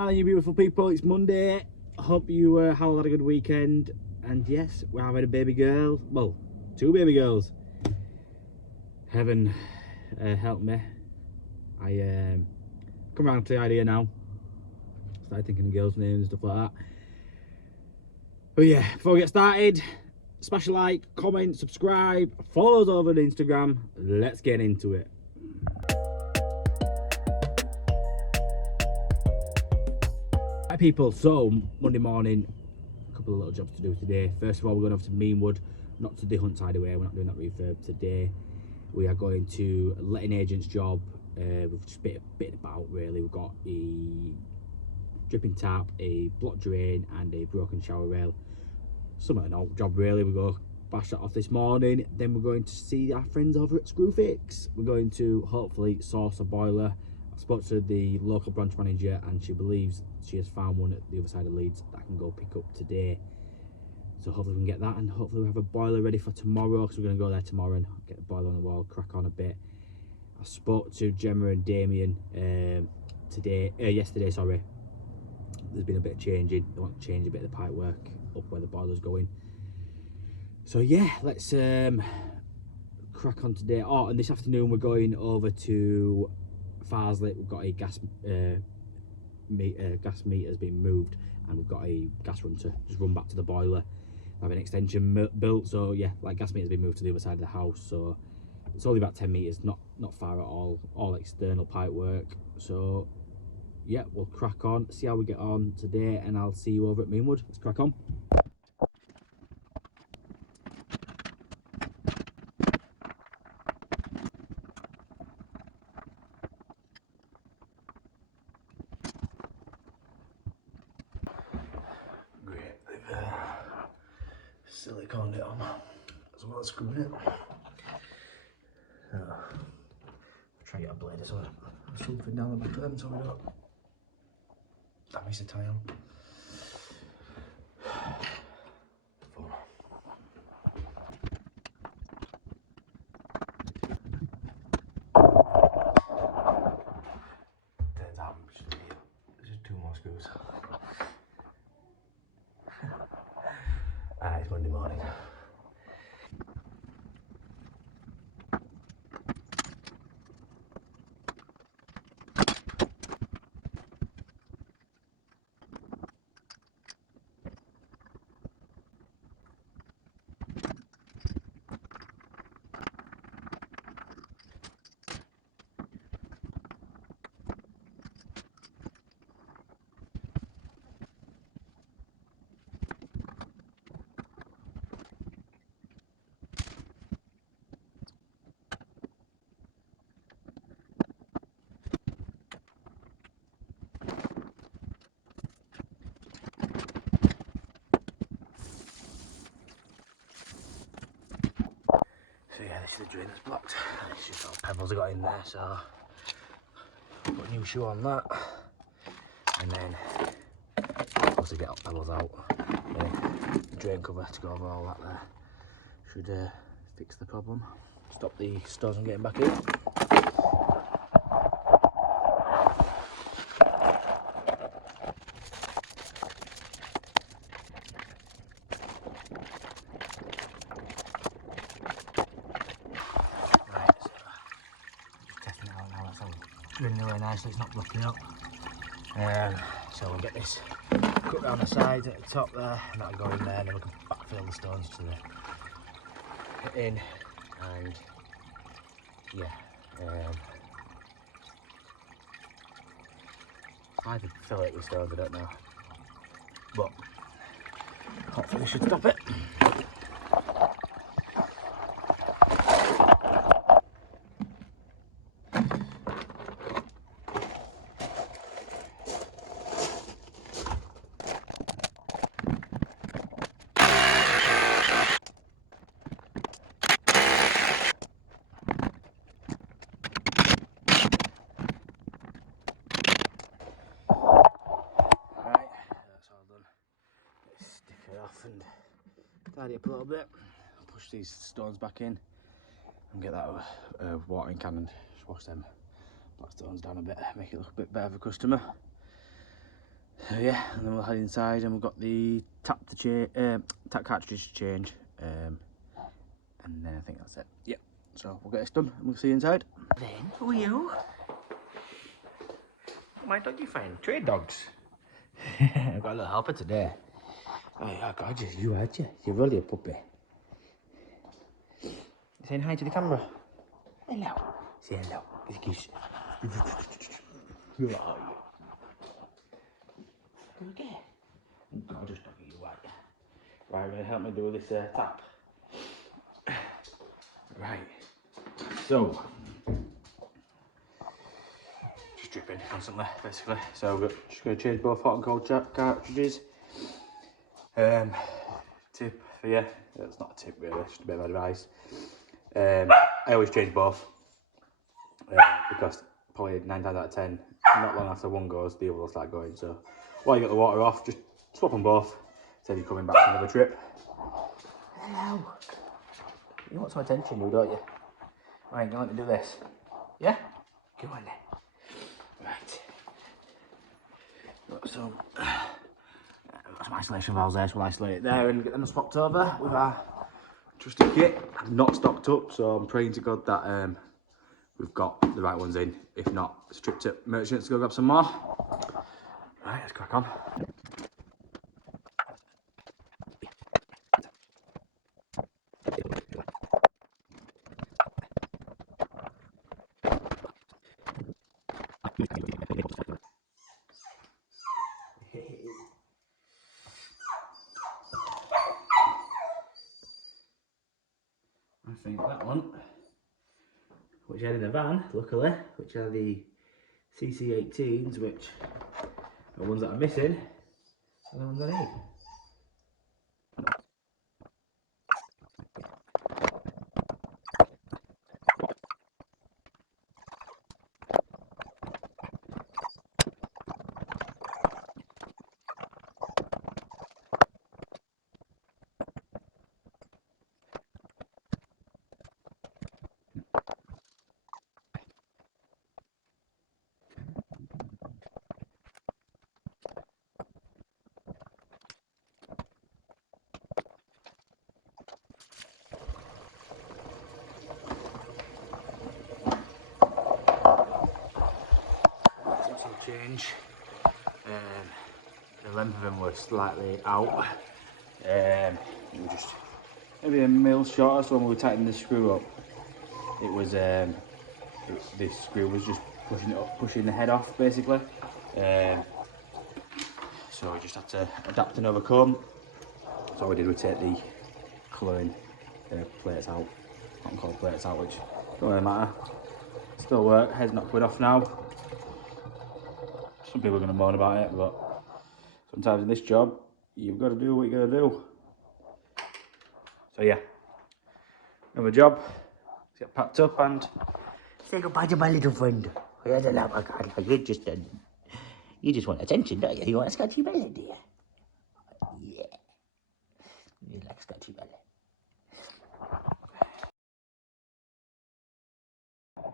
Now then, you beautiful people, it's Monday. I hope you had a good weekend. And yes, we're having a baby girl. Well, 2 baby girls. Heaven help me. I come around to the idea now. Started thinking of girls' names and stuff like that. But yeah, before we get started, smash a like, comment, subscribe, follow us over on Instagram. Let's get into it. Hi people, so Monday morning, a couple of little jobs to do today. First of all, we're going over to Meanwood, not to the Hunt Hideaway, we're not doing that refurb today. We are going to letting agent's job. We've just bit about really. We've got a dripping tap, a block drain and a broken shower rail. Some of an old job really. We go bash that off this morning. Then we're going to see our friends over at Screwfix. We're going to hopefully source a boiler. I spoke to the local branch manager and she believes she has found one at the other side of Leeds that I can go pick up today. So hopefully we can get that, and hopefully we have a boiler ready for tomorrow, because we're going to go there tomorrow and get the boiler on the wall, crack on a bit. I spoke to Gemma and Damien yesterday, sorry. There's been a bit of changing. They want to change a bit of the pipe work up where the boiler's going. So yeah, let's crack on today. Oh, and this afternoon we're going over to Farsley. We've got a gas meter's been moved, and we've got a gas run to just run back to the boiler. I have an extension built, so yeah, like gas meter's been moved to the other side of the house, so it's only about 10 meters, not far at all external pipe work. So yeah, we'll crack on, see how we get on today, and I'll see you over at Meanwood. Let's crack on. Siliconed it on as well as screwing it. Try to get a blade or something down the back of them so we don't damage the tile. There's just 2 more screws. It's Monday morning. So yeah, this is the drain that's blocked. It's just all pebbles I got in there, so put a new shoe on that, and then once I get all pebbles out, the drain cover to go over all that there should fix the problem. Stop the stones from getting back in. Running away nicely, it's not blocking up. So we'll get this cut round the sides at the top there, and that'll go in there, and then we can backfill the stones to the in, and yeah, I could fill it with stones, I don't know, but hopefully we should stop it. And tidy up a little bit, push these stones back in and get that watering can and just wash them black stones down a bit, make it look a bit better for the customer. Yeah, and then we'll head inside, and we've got the tap cartridge to change, and then I think that's it. Yep. So we'll get this done, and we'll see you inside. Then, who are you? My dog you find? Trade dogs. I've got a little helper today. Oh God, you had you. You're really a puppy. Saying hi to the camera. Hello. Say hello. Kiss. Who are you? Okay. God, just talking you right. Right, you're gonna help me do this tap. Right. So, just dripping constantly, basically. So we're just gonna change both hot and cold cartridges. Tip for you. It's not a tip really. It's just a bit of advice. I always change both because probably 9 times out of 10, not long after one goes, the other will start going. So while you get the water off, just swap them both. Instead of you coming back for another trip. Hello. You want some attention, you don't you? Right, you want to do this? Yeah? Go on then. Right. Got some isolation valves there, so we'll isolate it there and get them swapped over with our trusty kit. I've not stocked up, so I'm praying to God that we've got the right ones in. If not, it's a trip to Merchants to go grab some more. Right, let's crack on. I think that one, which I had in the van, luckily, which are the CC18s, which are the ones that are missing, are the ones I need. Change. The length of them was slightly out. We just maybe a mil shorter, so when we were tightening the screw up, it was this screw was just pushing it up, pushing the head off basically. So we just had to adapt and overcome. So what we did, we take the colouring plates out, hot and cold plates out, which don't really matter. Still work. Head's not quite off now. Some people are going to moan about it, but sometimes in this job, you've got to do what you got to do. So yeah, another job. Let's get packed up and say goodbye to my little friend. I don't know, my God, you just want attention, don't you? You want a scratchy belly, do you? Yeah, you like scratchy belly. Right,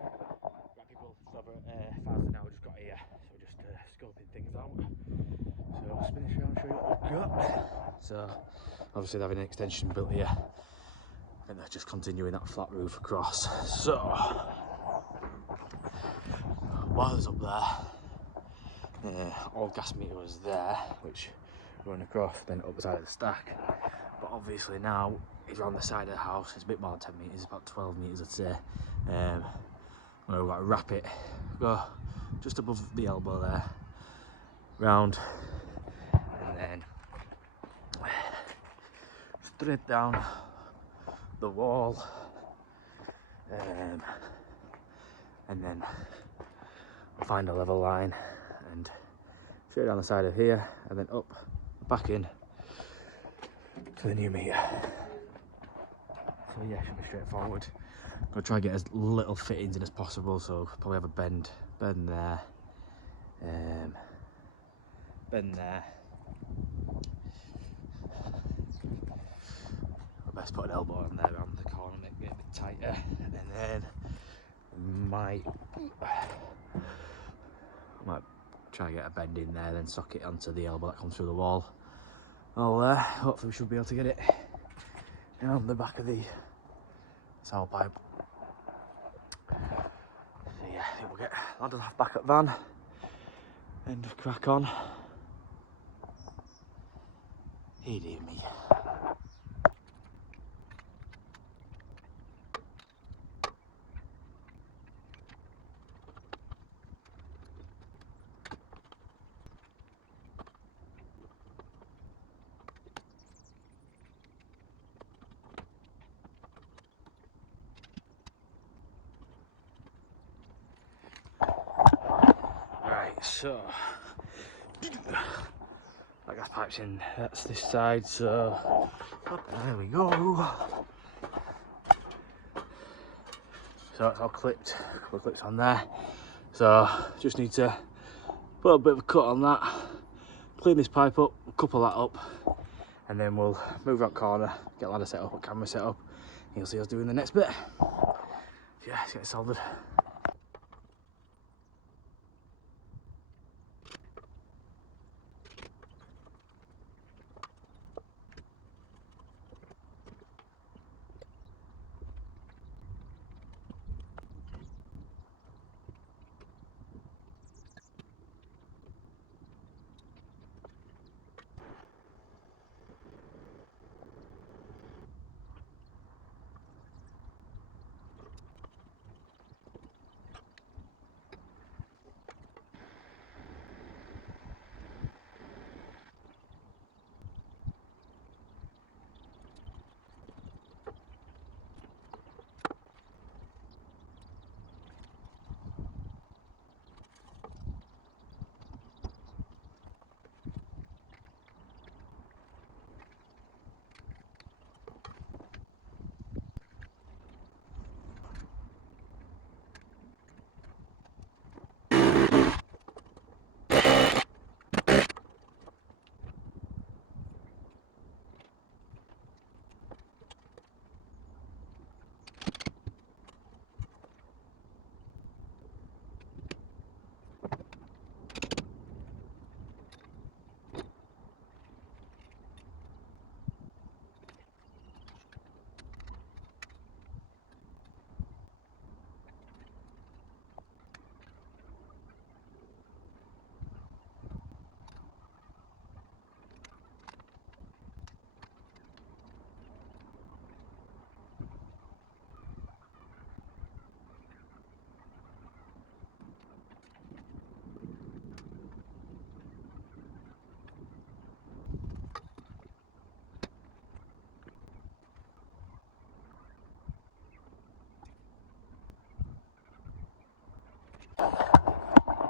people, so fast now, just got here, so just scoping things out. So spin this around, show you what we've got. So obviously they're having an extension built here. I think they're just continuing that flat roof across. So while I was up there, old gas meter was there, which run across, then up the side of the stack. But obviously now it's around the side of the house. It's a bit more than 10 metres, about 12 metres I'd say. Where we've got to wrap it, go just above the elbow there, round, and then straight down the wall, and then find a level line and straight down the side of here, and then up, back in to the new meter. So yeah, should be straightforward. Gonna try and get as little fittings in as possible, so probably have a bend there, bend there. I best put an elbow on there around the corner, make it a bit tighter, and then might try to get a bend in there, then socket it onto the elbow that comes through the wall. All there. Hopefully we should be able to get it on the back of the sour pipe. So yeah, I think we'll get ladder back at van and just crack on. Hey dear me. So that gas pipe's in, that's this side, so there we go. So it's all clipped, a couple of clips on there. So just need to put a bit of a cut on that, clean this pipe up, couple that up, and then we'll move that corner, get ladder set up, a camera set up, and you'll see us doing the next bit. Yeah, it's getting soldered.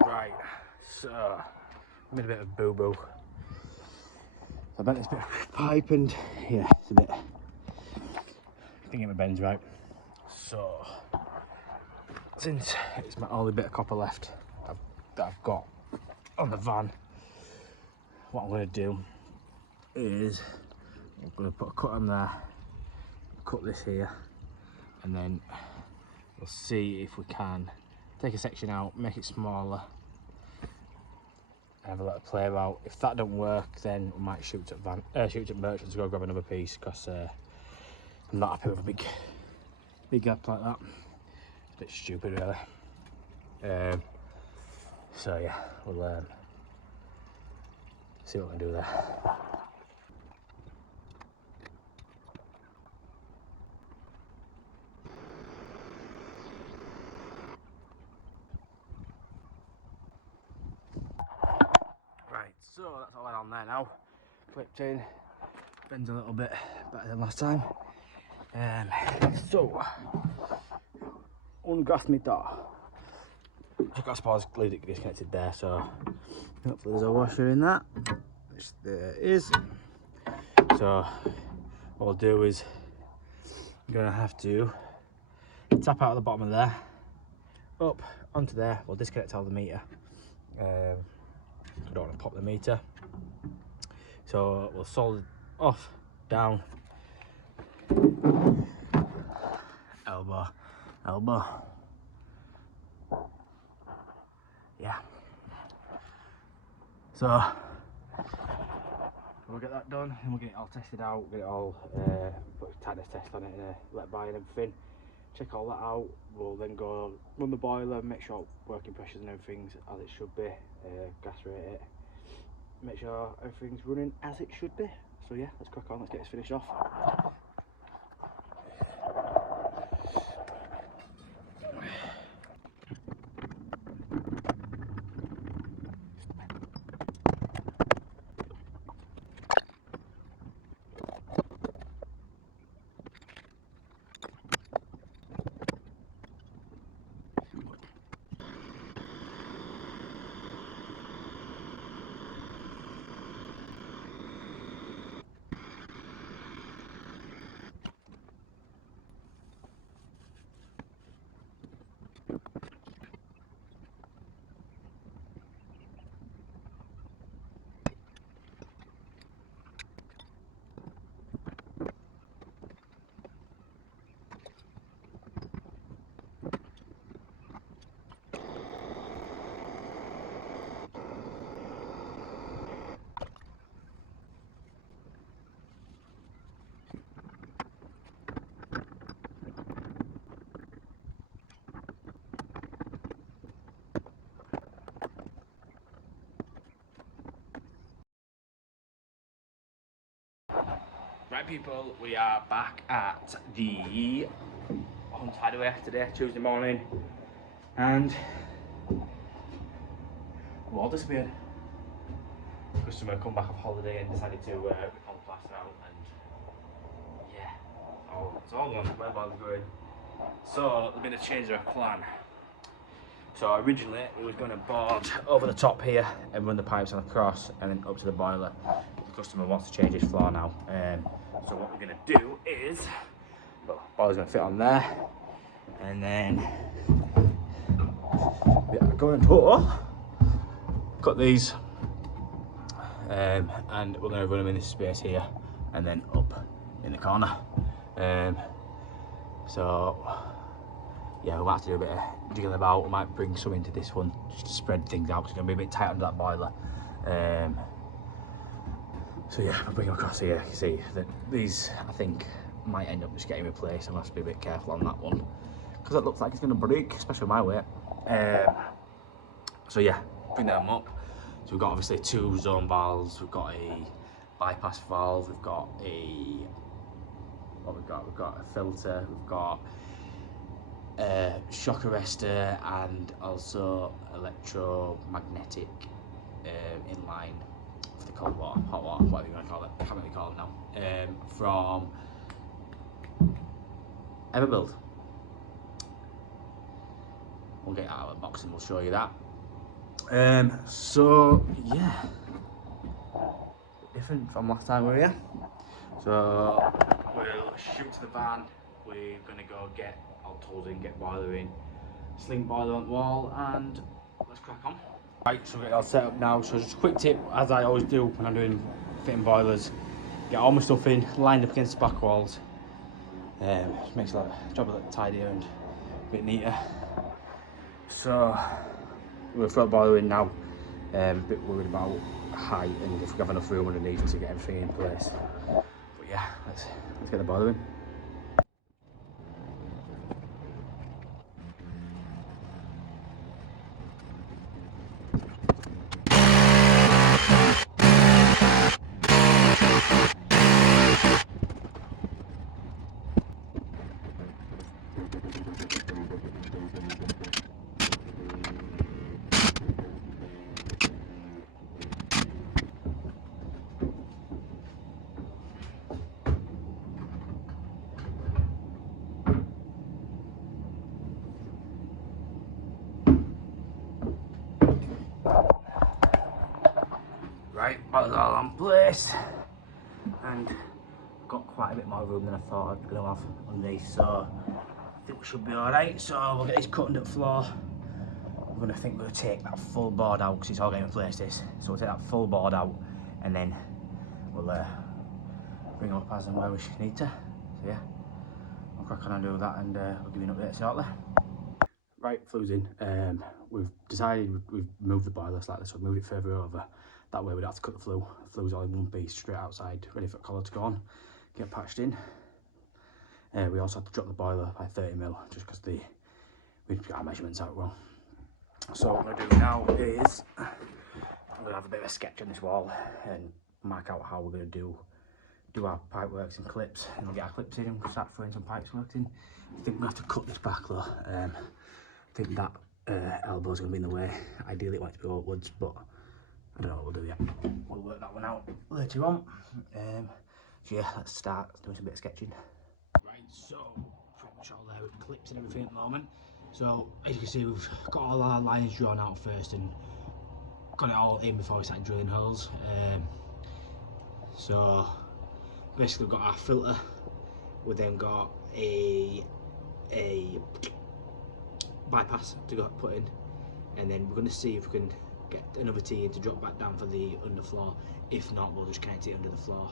Right, so made a bit of boo-boo. So I bent this bit of pipe and yeah, it's a bit, I think it bends right. So since it's my only bit of copper left that I've got on the van, what I'm going to do is I'm going to put a cut on there, cut this here, and then we'll see if we can take a section out, make it smaller, and have a little play about. If that don't work, then we might shoot at Merchants to go grab another piece, because I'm not happy with a big gap like that. It's a bit stupid, really. So yeah, we'll see what we can do there. Right, so that's all on there now. Clipped in, bends a little bit better than last time. So, ungraft my door. I suppose leave it disconnected there, so hopefully there's a washer in that, which there is. So what I'll do is I'm gonna have to tap out of the bottom of there, up onto there. We'll disconnect all the meter. I don't want to pop the meter, so we'll solder off, down, elbow. Yeah, So we'll get that done and we'll get it all tested out, get it all put a tightness test on it and let by and everything. Check all that out. We'll then go run the boiler, make sure working pressures and everything's as it should be, gas rate it, make sure everything's running as it should be. So yeah, let's crack on, let's get this finished off. Right people, we are back at the Hunt Hideaway today, Tuesday morning, and we all disappeared. Customer come back off holiday and decided to rip on the plaster out, and yeah, it's all gone, where the going. So there's been a change of plan. So originally we was going to board over the top here and run the pipes on across and then up to the boiler. The customer wants to change his floor now. So what we're going to do is, well, boiler's going to fit on there, and then we are going to cut these, and we're going to run them in this space here and then up in the corner. So yeah, we might have to do a bit of jiggling about. We might bring some into this one just to spread things out, because it's going to be a bit tight under that boiler. So yeah, we'll bring them across here. You see that these, I think, might end up just getting replaced. I must be a bit careful on that one, because it looks like it's going to break, especially my weight. So yeah, bring them up. So we've got obviously 2 zone valves. We've got a bypass valve. We've got a We've got a filter. We've got shock arrestor and also electromagnetic inline for the cold water, hot water, whatever you want to call it. I can't really call it now. From Everbuild. We'll get it out of the box and we'll show you that. So yeah, different from last time we were here. So we'll shoot to the van. We're gonna go get all tools in, get boiler in, sling boiler on the wall, and let's crack on. Right, so we've got it all set up now. So just a quick tip, as I always do when I'm doing fitting boilers, get all my stuff in, lined up against the back walls. Makes the job a little tidier and a bit neater. So we'll throw the boiler in now. A bit worried about height and if we have enough room underneath to get everything in place. But yeah, let's get the boiler in. Right, boiler's all on place, and got quite a bit more room than I thought I'd going to have underneath, so I think we should be alright. So we'll get this cut under the floor. We're going to take that full board out because it's all getting replaced this. So we'll take that full board out and then we'll bring it up as and where we need to. So yeah, I'll crack on and do that, and we'll give you an update shortly. Right, flues in. We've decided we've moved the boiler slightly, so we've moved it further over. That way we don't have to cut the flue. The flue's all in one piece, straight outside, ready for the collar to go on, get patched in. We also had to drop the boiler by 30mm, just because we'd got our measurements out wrong. So what I'm going to do now is, I'm going to have a bit of a sketch on this wall and mark out how we're going to do our pipe works and clips, and we'll get our clips in and we'll start throwing some pipes works in. I think we have to cut this back though. I think that elbow's going to be in the way. Ideally it wants to be outwards, but I don't know what we'll do yet. We'll work that one out later on. So yeah, let's start doing some bit of sketching. Right, so pretty much all there with clips and everything at the moment. So as you can see, we've got all our lines drawn out first and got it all in before we start drilling holes. So basically we've got our filter, we've then got a bypass to go put in, and then we're going to see if we can get another T in to drop back down for the underfloor. If not, we'll just connect it under the floor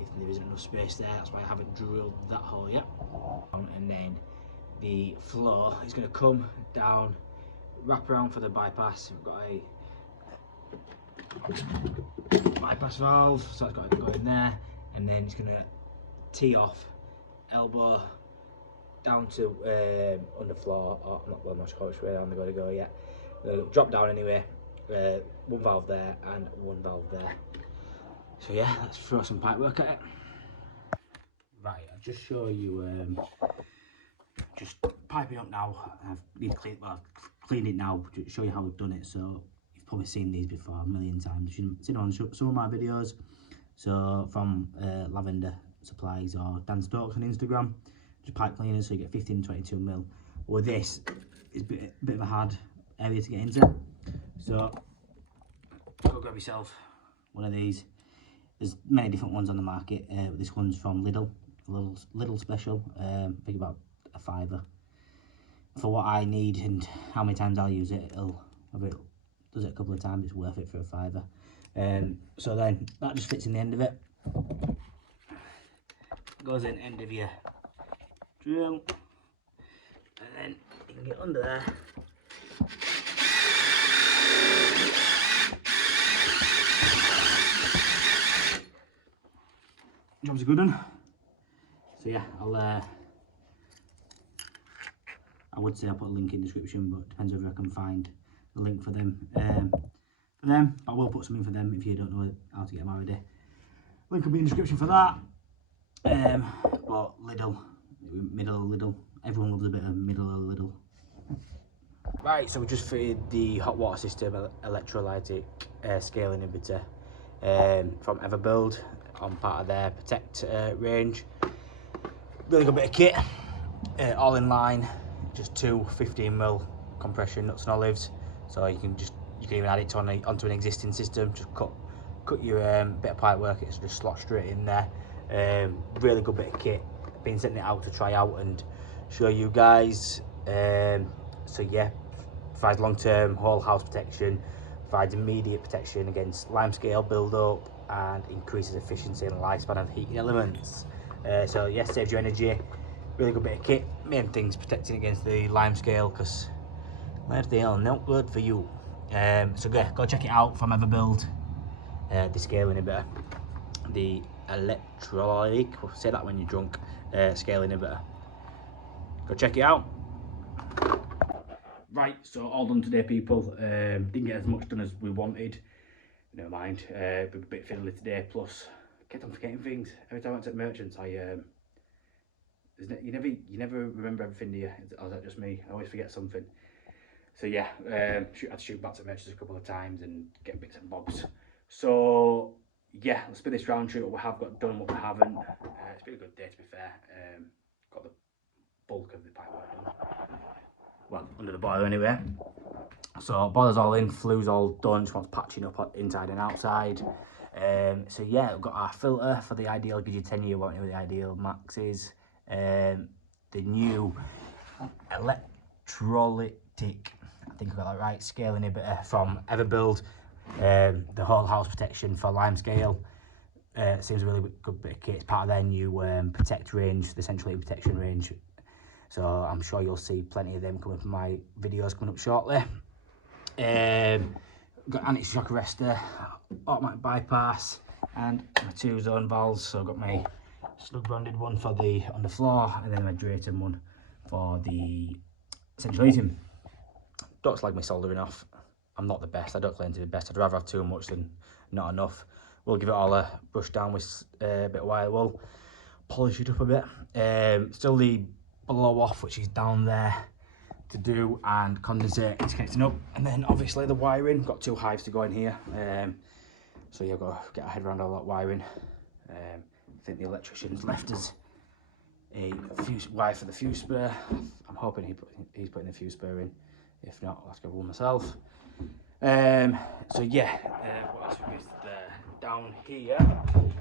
if there isn't enough space there. That's why I haven't drilled that hole yet. And then the floor is going to come down, wrap around for the bypass. We've got a bypass valve, so it's got to go in there, and then it's going to tee off, elbow down to underfloor, or I'm not sure which way down they're going to go yet. They'll drop down anyway. One valve there and one valve there. So yeah, let's throw some pipe work at it. Right, I'll just show you, just piping up now. I've cleaned it now to show you how we've done it. So you've probably seen these before a million times. You've seen on some of my videos. So from Lavender Supplies or Dan Stokes on Instagram, just pipe cleaners, so you get 15 22mm. With this, it's a bit of a hard area to get into. So go grab yourself one of these. There's many different ones on the market. This one's from Lidl, Lidl special. I think about a £5. For what I need and how many times I'll use it, if it does it a couple of times, it's worth it for a £5. So then that just fits in the end of it. Goes in end of your drill, and then you can get under there. Job's a good one. So yeah, I would say I'll put a link in the description, but it depends whether I can find a link for them. But I will put something for them if you don't know how to get them already. Link will be in the description for that. But Lidl, middle of Lidl. Everyone loves a bit of middle of Lidl. Right, so we just fitted the hot water system electrolytic scale inhibitor from Everbuild on part of their Protect range. Really good bit of kit, all in line, just two 15mm compression nuts and olives. So you can even add it onto an existing system. Just cut your bit of pipe work, it's just slot straight in there. Really good bit of kit. Been sending it out to try out and show you guys. So yeah, provides long-term whole house protection, provides immediate protection against limescale build-up, and increases efficiency and lifespan of heating elements. So yes, saves you energy. Really good bit of kit. Main thing's protecting against the limescale, because they are not good for you. So yeah, go check it out from Everbuild. The scale inhibitor, the electrolytic, we'll say that when you're drunk, scale inhibitor. Go check it out. Right, so all done today, people. Didn't get as much done as we wanted. Never mind, a bit fiddly today, plus kept on forgetting things. Every time I went to merchants, you never remember everything, do you? Or is that just me? I always forget something. So yeah, I had to shoot back to merchants a couple of times and get bits and bobs. So yeah, let's spin this round, shoot what we have got done, what we haven't. It's been a good day, to be fair. Got the bulk of the pipe work done. Well, under the boiler anyway. So boiler's all in, flue's all done, just wants patching up inside and outside. So yeah, we've got our filter for the Ideal, gives you 10-year warranty with the Ideal Maxes. The new electrolytic, I think I got that right, scale inhibitor from Everbuild. The whole house protection for limescale. Seems a really good bit of kit. It's part of their new Protect range, the central heating protection range. So I'm sure you'll see plenty of them coming from my videos coming up shortly. got anti-shock arrestor, automatic bypass, and my 2-zone valves. So I've got my slug bonded one for the underfloor, and then my Drayton one for the central heating. Don't slag my soldering off. I'm not the best. I don't claim to be the best. I'd rather have too much than not enough. We'll give it all a brush down with a bit of wire wool, polish it up a bit. Still the blow off, which is down there to do, and condensate is connecting up, and then obviously the wiring. Got 2 hives to go in here, so yeah, I've got to get a head around all that wiring. I think the electrician's left us a fuse wire for the fuse spur. I'm hoping he's putting the fuse spur in. If not, I'll have to go one myself. So yeah, what else is down here?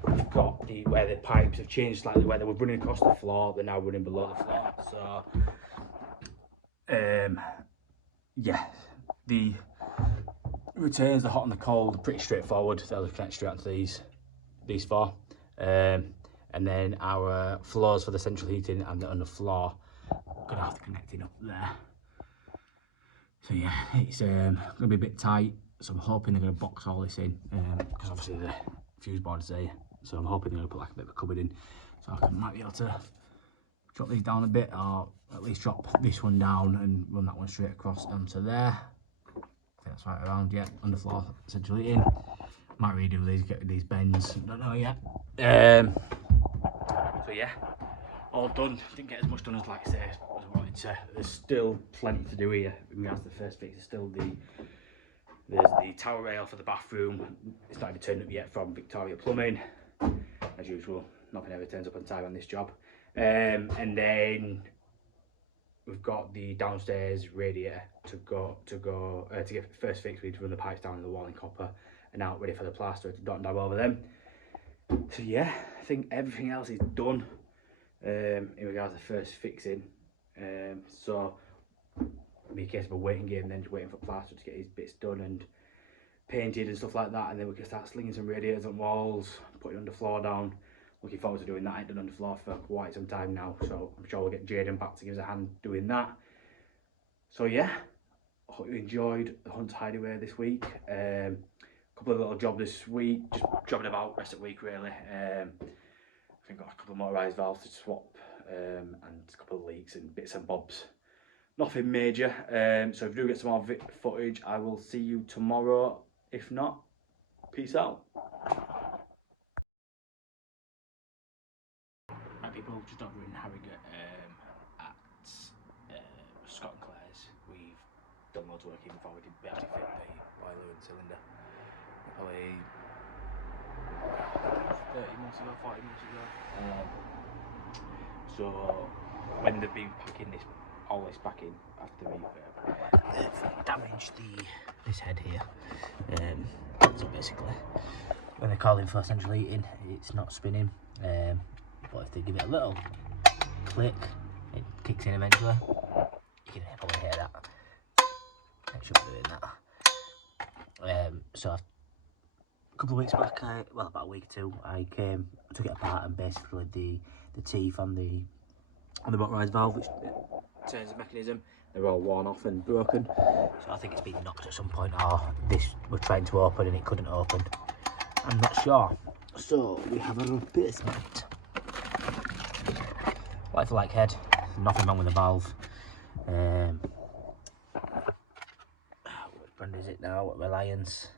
We've got where the pipes have changed slightly, where they were running across the floor, they're now running below the floor. So yeah, the returns, the hot and the cold, are pretty straightforward. They'll connect straight onto these 4. And then our floors for the central heating and the underfloor, gonna have to connect it up there. So yeah, it's gonna be a bit tight. So I'm hoping they're gonna box all this in, because obviously the fuse board is there. So I'm hoping they're gonna put like a bit of a cupboard in, so I might be able to drop these down a bit, or at least drop this one down and run that one straight across onto there. I think that's right around, yeah, underfloor central heating. Might redo these, get these bends, don't know yet. So yeah, all done. Didn't get as much done as, like I say, as I wanted to. There's still plenty to do here in regards to the first fix. There's still there's the towel rail for the bathroom. It's not even turned up yet from Victoria Plumbing. As usual, nothing ever turns up on time on this job. And then we've got the downstairs radiator to get first fix. We need to run the pipes down in the wall in copper and out, ready for the plaster to dot and dab over them. So yeah, I think everything else is done in regards to first fixing. So it'll be a case of a waiting game, then just waiting for plaster to get his bits done and painted and stuff like that, and then we can start slinging some radiators on walls, putting underfloor down. Looking forward to doing that. I ain't done underfloor for quite some time now, so I'm sure we'll get Jaden back to give us a hand doing that. So yeah, I hope you enjoyed the Hunt's Hideaway this week. Couple of little jobs this week, just jobbing about rest of the week really. I think got a couple of motorised valves to swap, and a couple of leaks and bits and bobs. Nothing major. So if you do get some more footage, I will see you tomorrow. If not, peace out. Right people, just over in Harrogate at Scott and Clare's. We've done loads of work even before we did fit the boiler and cylinder. Probably 30 months ago, 40 months ago. So when they've been packing all this back in after the refurb, they've damaged this head here. So basically, when they're calling for central heating, it's not spinning. But if they give it a little click, it kicks in eventually. You can probably hear that. It should be doing that. So a couple of weeks back, well about a week or 2, I took it apart, and basically the teeth on the motorised valve, which turns the mechanism, they're all worn off and broken. So I think it's been knocked at some point, or this we're trying to open and it couldn't open. I'm not sure. So we have a replacement. Like head, nothing wrong with the valve. What brand is it now? Reliance.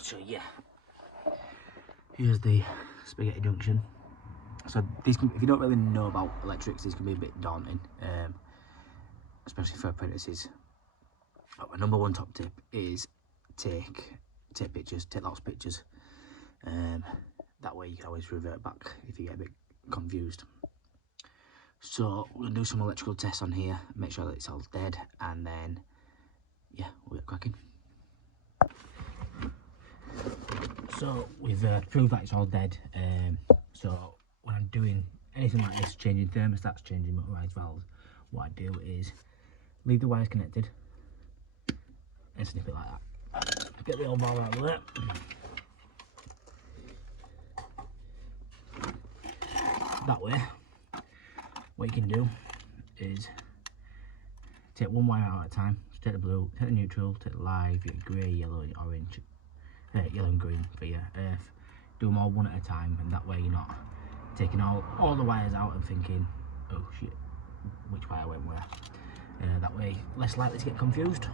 So yeah, here's the spaghetti junction. So these, if you don't really know about electrics, these can be a bit daunting, especially for apprentices. But my number 1 top tip is take pictures, take lots of pictures. That way you can always revert back if you get a bit confused. So we're gonna do some electrical tests on here, make sure that it's all dead, and then yeah, we'll get cracking. So we've proved that it's all dead. So when I'm doing anything like this, changing thermostats, changing motorised valves, what I do is leave the wires connected and snip it like that. Get the old valve out of there. That way, what you can do is take one wire out at a time. So take the blue, take the neutral, take the live, your grey, yellow, and orange, yellow and green for your earth. Do them all one at a time, and that way you're not taking all the wires out and thinking, oh shit, which wire went where. That way, less likely to get confused.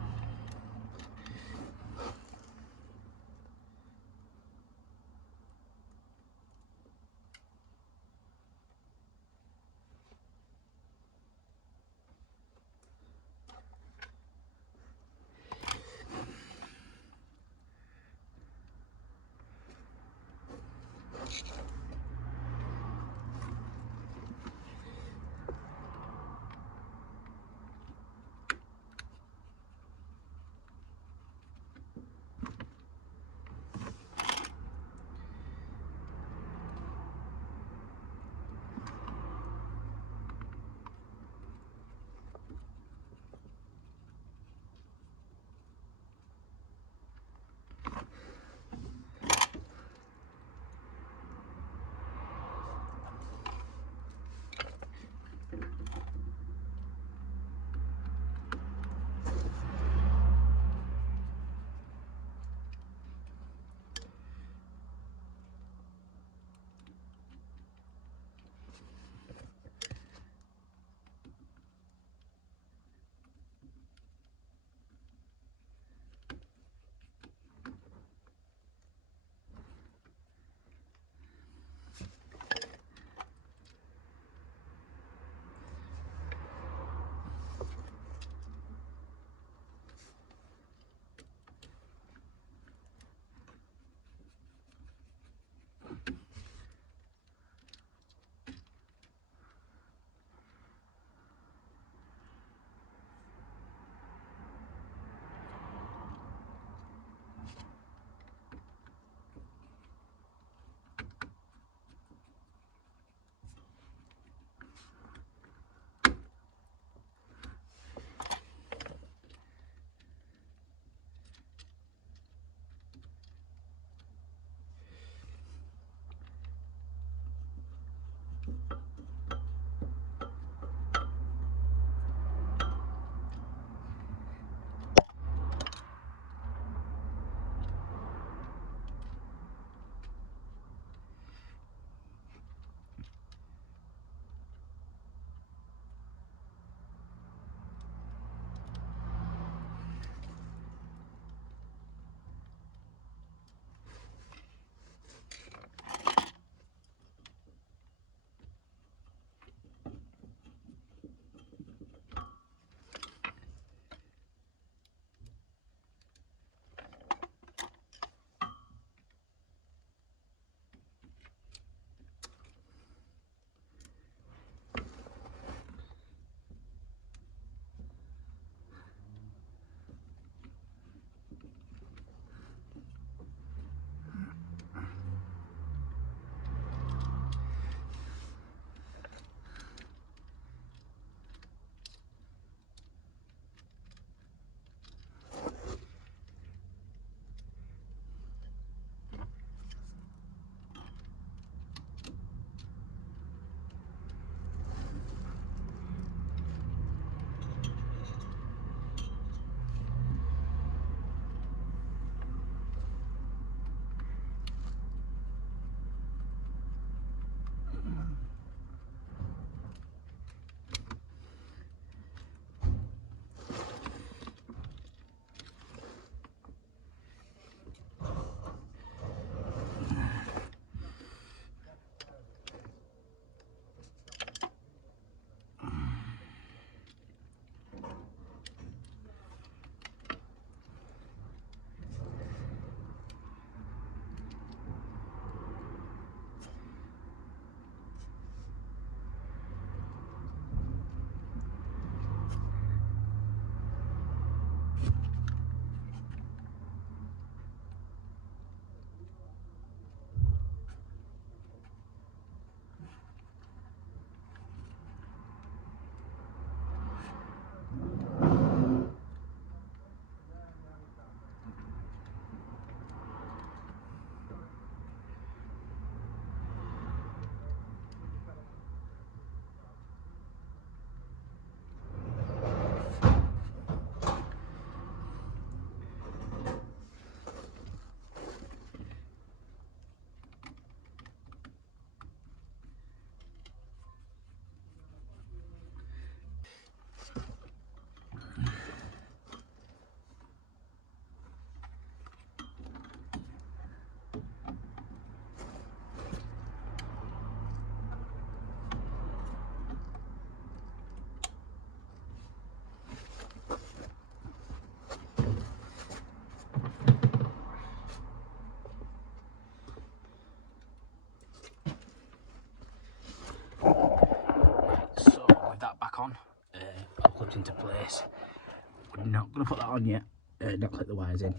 we're not going to put that on yet, not clip the wires in.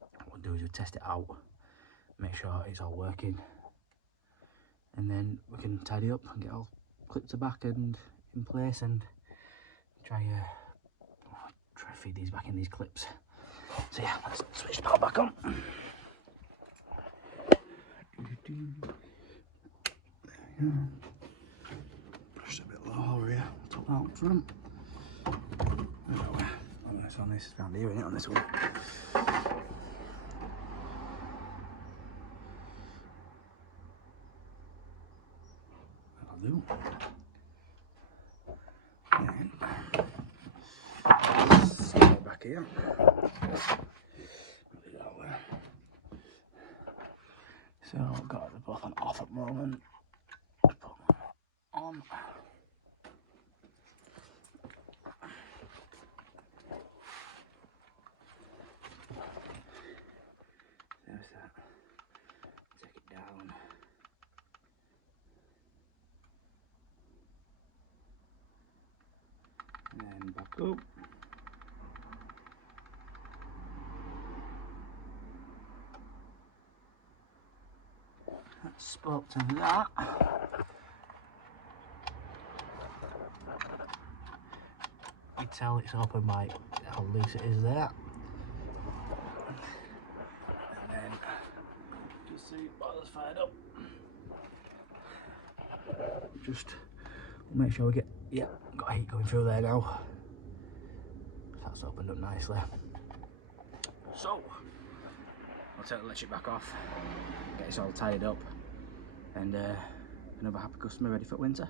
What we'll do is we'll test it out, make sure it's all working, and then we can tidy up and get all clipped to back and in place, and try to feed these back in these clips. So yeah, let's switch the power back on. Push it a bit lower here, top out front. On this round here, isn't it, on this one? That'll do. And slide it back here. So I've got the both on off at the moment. Put them on. There's that. Take it down. And then back up. That's spoke to that. You tell it's open by how loose it is there. And then just see while it's fired up. Just make sure we get, yeah, got heat going through there now. That's opened up nicely. So I'll take the electric back off, get this all tied up, and another happy customer ready for winter.